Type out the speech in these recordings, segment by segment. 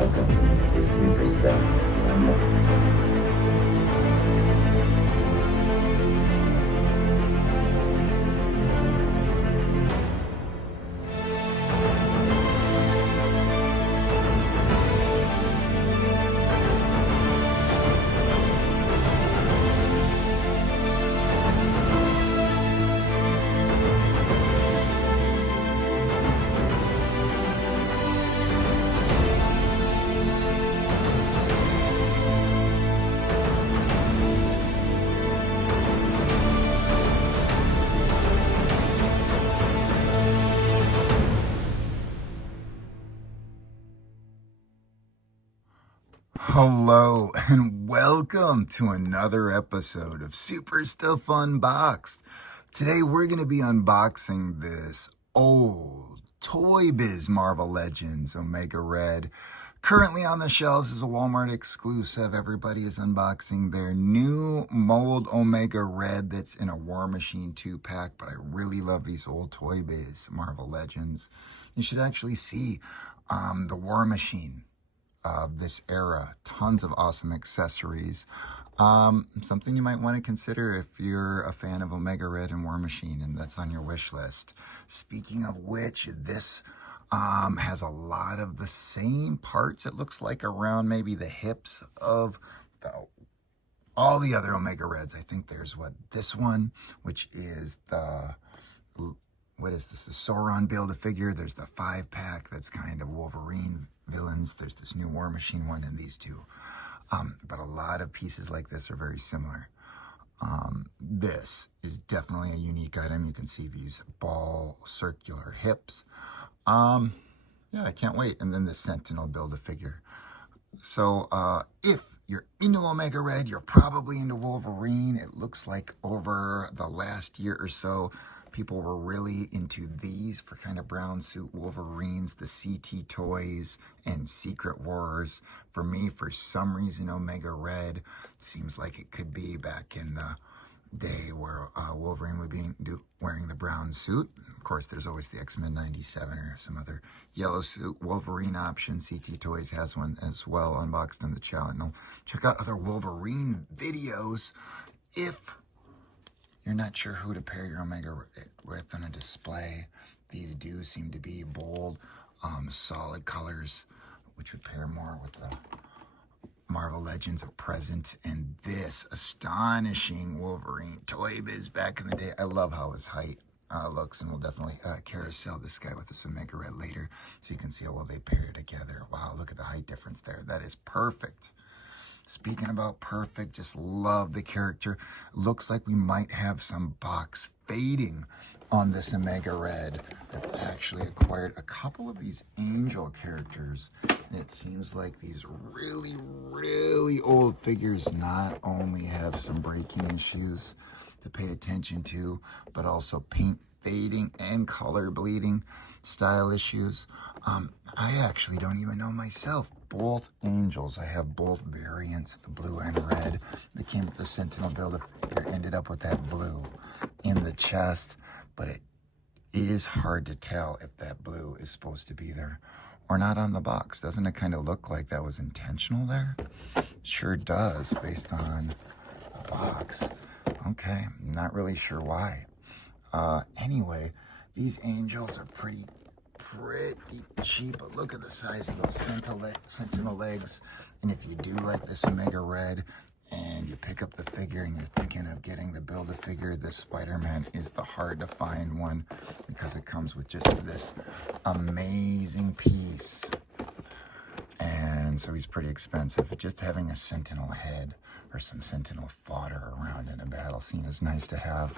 Welcome to Super Stuff Unboxed. Hello and welcome to another episode of Super Stuff Unboxed. Today we're going to be unboxing this old Toy Biz Marvel Legends Omega Red. Currently on the shelves is a Walmart exclusive. Everybody is unboxing their new mold Omega Red that's in a War Machine 2-pack, but I really love these old Toy Biz Marvel Legends. You should actually see the War Machine of this era. Tons of awesome accessories. Something you might want to consider if you're a fan of Omega Red and War Machine, and that's on your wish list. Speaking of which, this has a lot of the same parts, it looks like, around maybe the hips of all the other Omega Reds. I think there's this one, which is the the Sauron Build-A-Figure. There's the 5-pack that's kind of Wolverine villains. There's this new War Machine one and these two. But a lot of pieces like this are very similar. This is definitely a unique item. You can see these ball circular hips. Yeah, I can't wait. And then the Sentinel Build-A-Figure. So if you're into Omega Red, you're probably into Wolverine. It looks like over the last year or so, people were really into these for kind of brown suit Wolverines, the CT Toys, and Secret Wars. For me, for some reason, Omega Red seems like it could be back in the day where Wolverine would be wearing the brown suit. Of course, there's always the X-Men 97 or some other yellow suit Wolverine option. CT Toys has one as well, unboxed on the channel. Check out other Wolverine videos if you're not sure who to pair your Omega with on a display. These do seem to be bold, solid colors, which would pair more with the Marvel Legends of present. And this astonishing Wolverine Toy Biz back in the day. I love how his height looks, and we'll definitely carousel this guy with this Omega Red later so you can see how well they pair together. Wow, look at the height difference there. That is perfect. Speaking about perfect, just love the character. Looks like we might have some box fading on this Omega Red. I've actually acquired a couple of these Angel characters, and it seems like these really, really old figures not only have some breaking issues to pay attention to, but also paint fading and color bleeding style issues. I actually don't even know myself. Both Angels, I have both variants, the blue and red. They came with the Sentinel Build-A-Figure, ended up with that blue in the chest, but it is hard to tell if that blue is supposed to be there or not on the box. Doesn't it kind of look like that was intentional there? Sure does, based on the box. Okay, not really sure why. Anyway, these Angels are pretty cheap, but look at the size of those Sentinel legs. And if you do like this Omega Red and you pick up the figure and you're thinking of getting the Build-A-Figure, this Spider-Man is the hard to find one because it comes with just this amazing piece. And so he's pretty expensive. Just having a Sentinel head or some Sentinel fodder around in a battle scene is nice to have.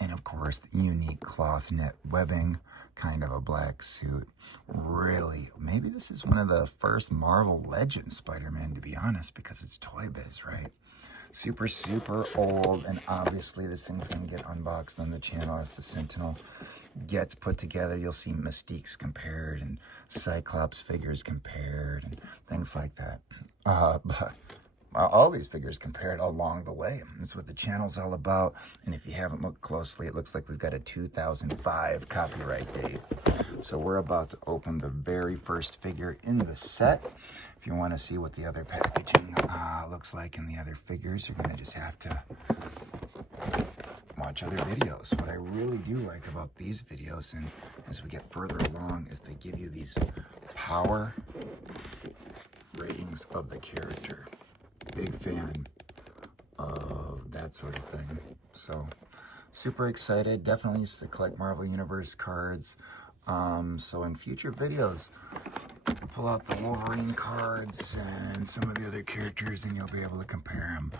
And of course, the unique cloth knit webbing, kind of a black suit. Really, maybe this is one of the first Marvel Legends Spider-Man, to be honest, because it's Toy Biz, right? Super, super old, and obviously this thing's going to get unboxed on the channel as the Sentinel gets put together. You'll see Mystiques compared and Cyclops figures compared and things like that. But all these figures compared along the way. That's what the channel's all about. And if you haven't looked closely, it looks like we've got a 2005 copyright date. So we're about to open the very first figure in the set. If you want to see what the other packaging looks like in the other figures, you're going to just have to watch other videos. What I really do like about these videos, and as we get further along, is they give you these power ratings of the character. Big fan of that sort of thing. So super excited. Definitely used to collect Marvel Universe cards. So in future videos, pull out the Wolverine cards and some of the other characters and you'll be able to compare them.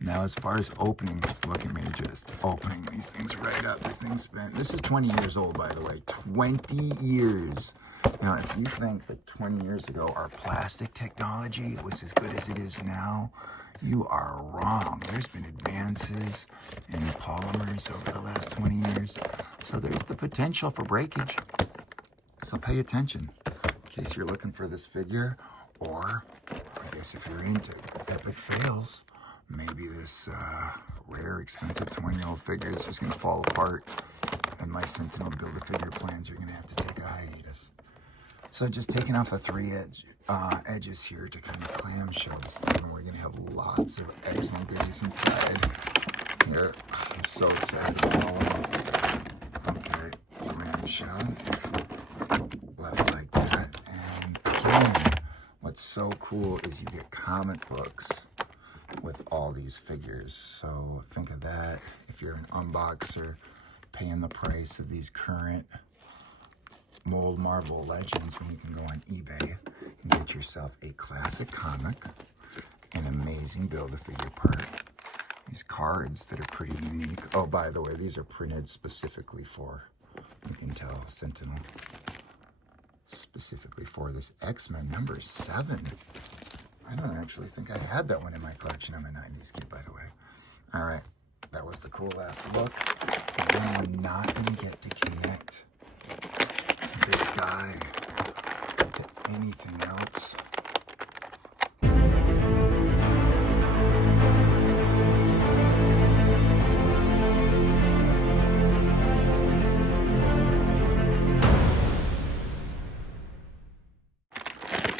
Now, as far as opening, look at me just opening these things right up. This is 20 years old, by the way. 20 years. Now, if you think that 20 years ago our plastic technology was as good as it is now, you are wrong. There's been advances in polymers over the last 20 years. So there's the potential for breakage. So pay attention in case you're looking for this figure, or I guess if you're into epic fails, maybe this rare, expensive 20-year-old figure is just going to fall apart, and my Sentinel Build-A-Figure plans are going to have to take a hiatus. So just taking off the three edges here to kind of clamshell this thing, and we're going to have lots of excellent goodies inside. Here, I'm so excited about all of them. Okay, clamshell. Left like that. And again, what's so cool is you get comic books with all these figures. So think of that. If you're an unboxer paying the price of these current mold Marvel Legends, when you can go on eBay and get yourself a classic comic, an amazing Build-A-Figure part, these cards that are pretty unique. Oh, by the way, these are printed specifically for, you can tell, Sentinel. Specifically for this X-Men number 7. I don't actually think I had that one in my collection. I'm a 90s kid, by the way. All right, that was the cool last look. Again, we're not going to get to connect this guy to anything else.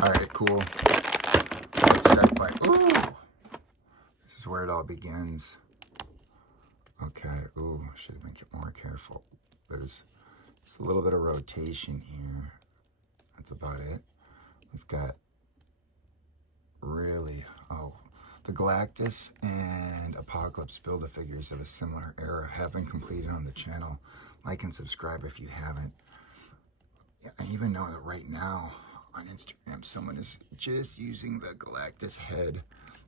All right, cool. Let's start by, ooh! This is where it all begins. Okay, ooh, should make it more careful. There's just a little bit of rotation here. That's about it. We've got really, the Galactus and Apocalypse Build-A-Figures of a similar era have been completed on the channel. Like and subscribe if you haven't. I even know that right now on Instagram, someone is just using the Galactus head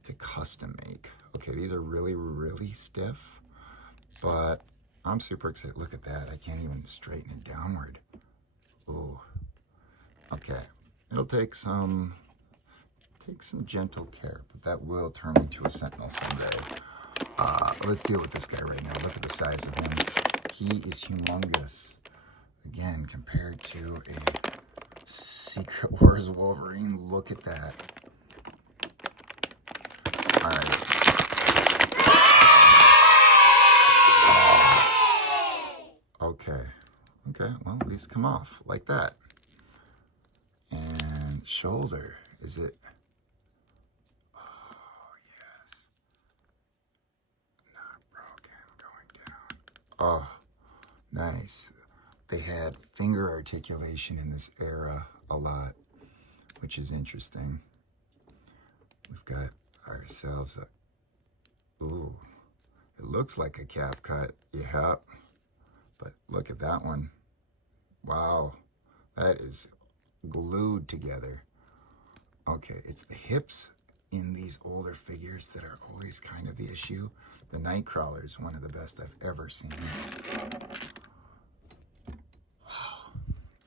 to custom make. Okay, these are really, really stiff, but I'm super excited. Look at that. I can't even straighten it downward. Ooh. Okay. It'll take some gentle care, but that will turn into a Sentinel someday. Let's deal with this guy right now. Look at the size of him. He is humongous. Again, compared to a Secret Wars Wolverine, look at that. All right. Okay, well, at least come off like that. And shoulder, is it? Oh, yes. Not broken, going down. Oh, nice. They had finger articulation in this era a lot, which is interesting. We've got ourselves a, ooh, it looks like a cap cut, yeah, but look at that one. Wow, that is glued together. Okay, it's the hips in these older figures that are always kind of the issue. The Nightcrawler is one of the best I've ever seen. Wow.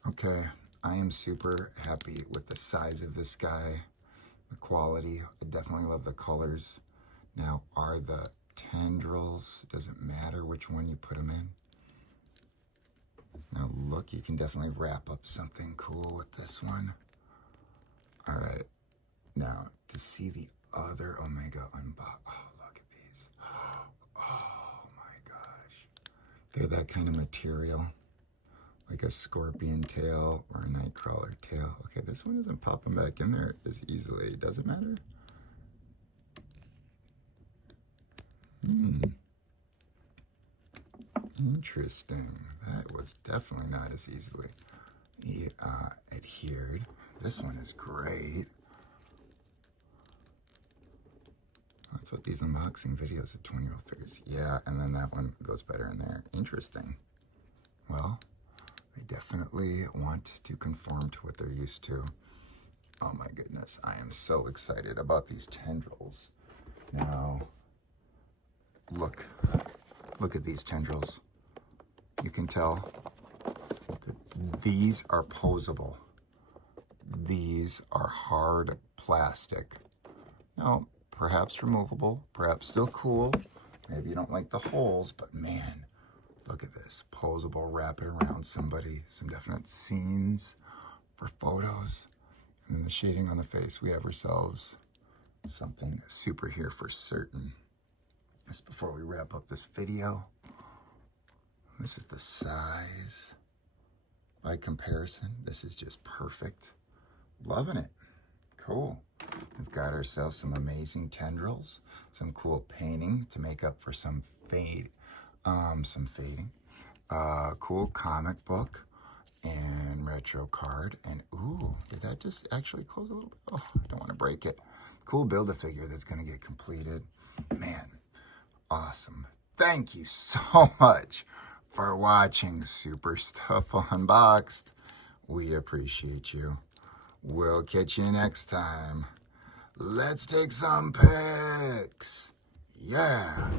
Okay, I am super happy with the size of this guy, the quality. I definitely love the colors. Now, are the tendrils, does it matter which one you put them in? Now look, you can definitely wrap up something cool with this one. All right, now to see the other Omega unbox. Oh, look at these. Oh my gosh. They're that kind of material. Like a scorpion tail or a nightcrawler tail. Okay, this one isn't popping back in there as easily. Does it matter? Interesting. That was definitely not as easily adhered. This one is great. That's what these unboxing videos of 20-year-old figures. Yeah, and then that one goes better in there. Interesting. Well, they definitely want to conform to what they're used to. Oh my goodness, I am so excited about these tendrils. Now, look at these tendrils. You can tell that these are posable. These are hard plastic. Now, perhaps removable, perhaps still cool. Maybe you don't like the holes, but man, look at this. Posable, wrap it around somebody. Some definite scenes for photos. And then the shading on the face, we have ourselves something super here for certain. Just before we wrap up this video, this is the size. By comparison, this is just perfect. Loving it. Cool. We've got ourselves some amazing tendrils, some cool painting to make up for some fading. Cool comic book and retro card. And ooh, did that just actually close a little bit? Oh, I don't want to break it. Cool Build-A-Figure that's going to get completed. Man, awesome. Thank you so much for watching Super Stuff Unboxed. We appreciate you. We'll catch you next time. Let's take some pics. Yeah.